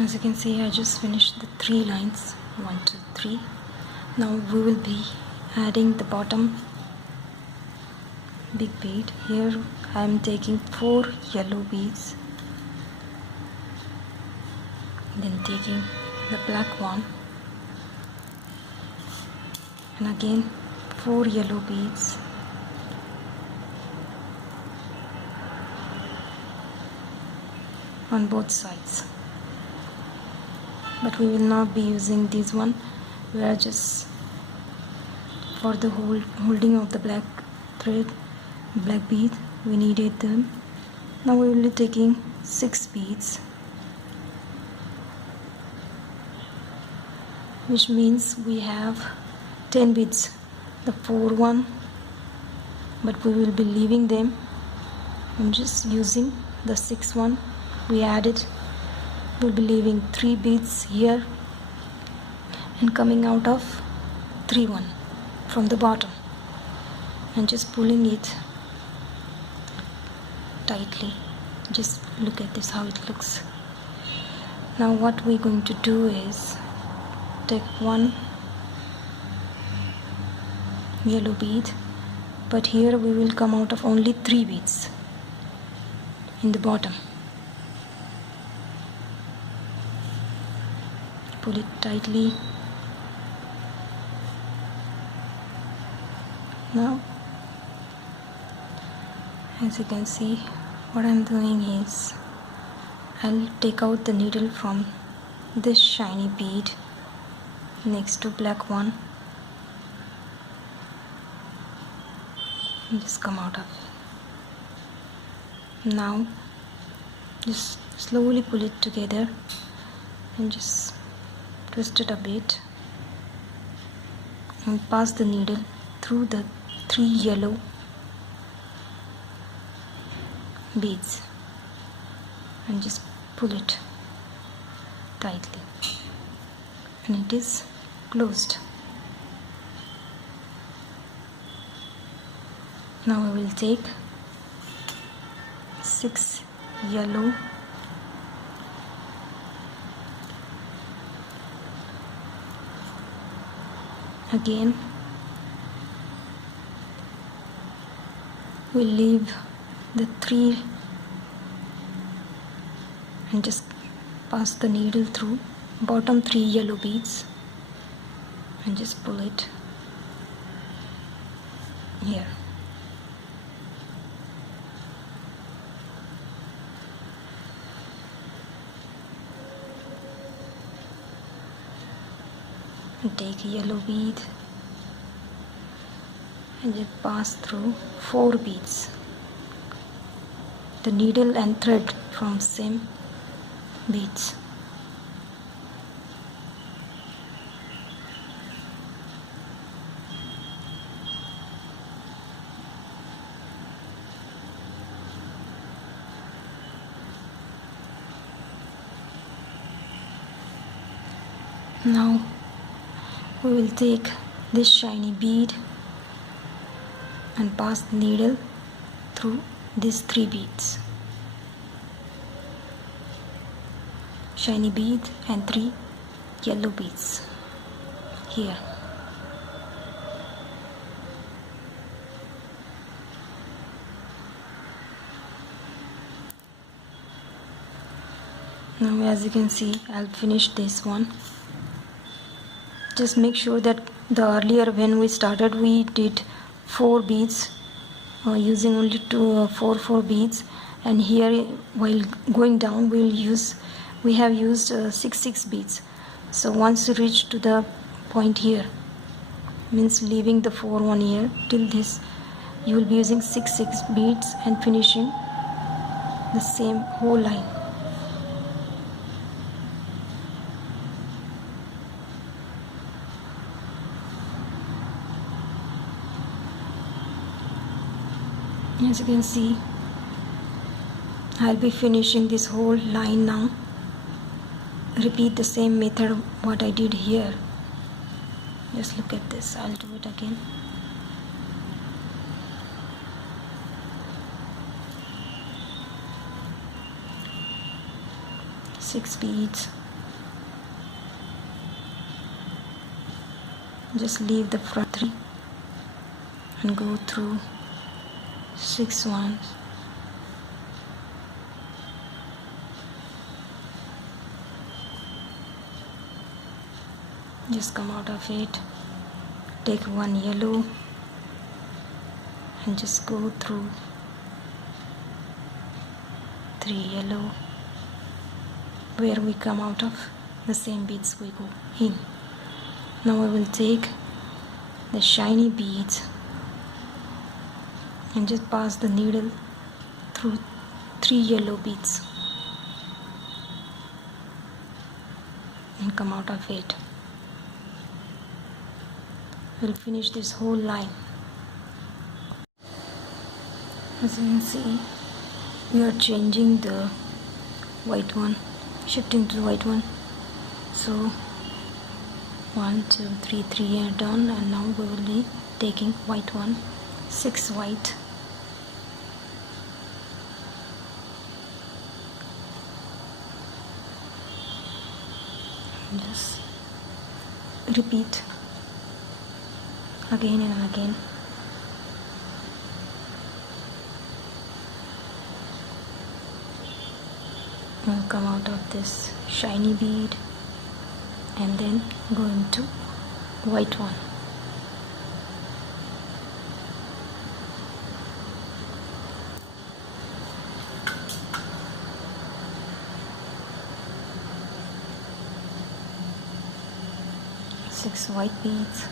As you can see, I just finished the 3 lines, 1 2 3. Now we will be adding the bottom big bead. Here I am taking 4 yellow beads, then taking the black one, and again 4 yellow beads, on both sides. But we will not be using this one. We are just for the holding of the black thread, black bead, we needed them. Now we will be taking 6 beads, which means we have 10 beads, the 4 one, but we will be leaving them and just using the 6 one we added. We'll be leaving 3 beads here and coming out of 3 one from the bottom and just pulling it tightly. Just look at this, how it looks. Now what we're going to do is take 1 yellow bead, but here we will come out of only 3 beads in the bottom. Pull it tightly. Now, as you can see, what I'm doing is I'll take out the needle from this shiny bead next to black one and just come out of it. Now just slowly pull it together and just twist it a bit and pass the needle through the 3 yellow beads and just pull it tightly, and it is closed. Now I will take 6 yellow again. We'll leave the 3 and just pass the needle through bottom 3 yellow beads and just pull it here. And take a yellow bead and just pass through 4 beads, the needle and thread from same beads. Now we will take this shiny bead and pass the needle through these 3 beads, shiny bead and 3 yellow beads here. Now as you can see, I'll finish this one. Just make sure that the earlier when we started we did 4 beads using only 4 beads, and here while going down we have used 6 beads. So once you reach to the point here, means leaving the 4 one here, till this you will be using 6 beads and finishing the same whole line. As you can see, I'll be finishing this whole line now. Repeat the same method what I did here. Just look at this, I'll do it again. Six beads, just leave the front 3 and go through 6 ones. Just come out of it, take one yellow and just go through 3 yellow. Where we come out of, the same beads we go in. Now I will take the shiny beads and just pass the needle through 3 yellow beads and come out of it. We'll finish this whole line. As you can see, we are changing the white one, shifting to the white one. So 1 2 3 3 are done, and now we will be taking white one, 6 white, and just repeat again and again. We'll come out of this shiny bead and then go into white one. Six white beads.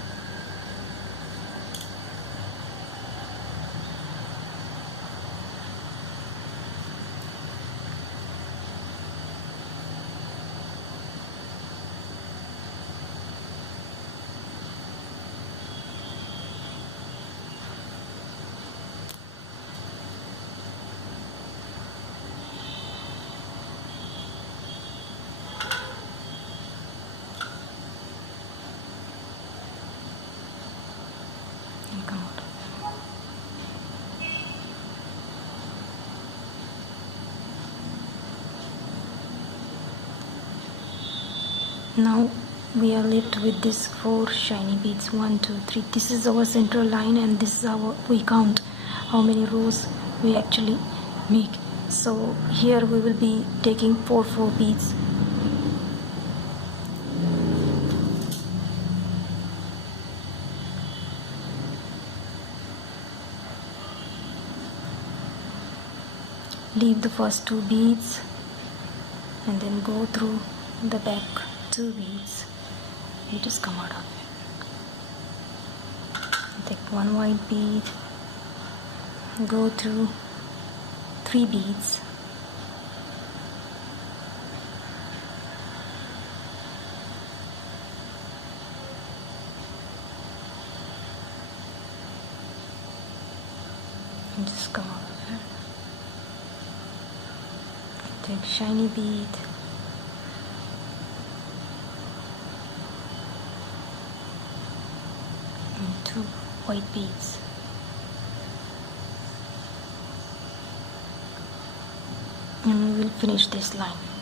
Come out. Now we are left with this 4 shiny beads. 1 2 3. This is our central line, and this is our, we count how many rows we actually make. So here we will be taking 4 beads. Leave the first 2 beads and then go through the back 2 beads. You just come out of it. Take 1 white bead, go through 3 beads, and just come out of it. Take shiny bead, and 2 white beads, and we will finish this line.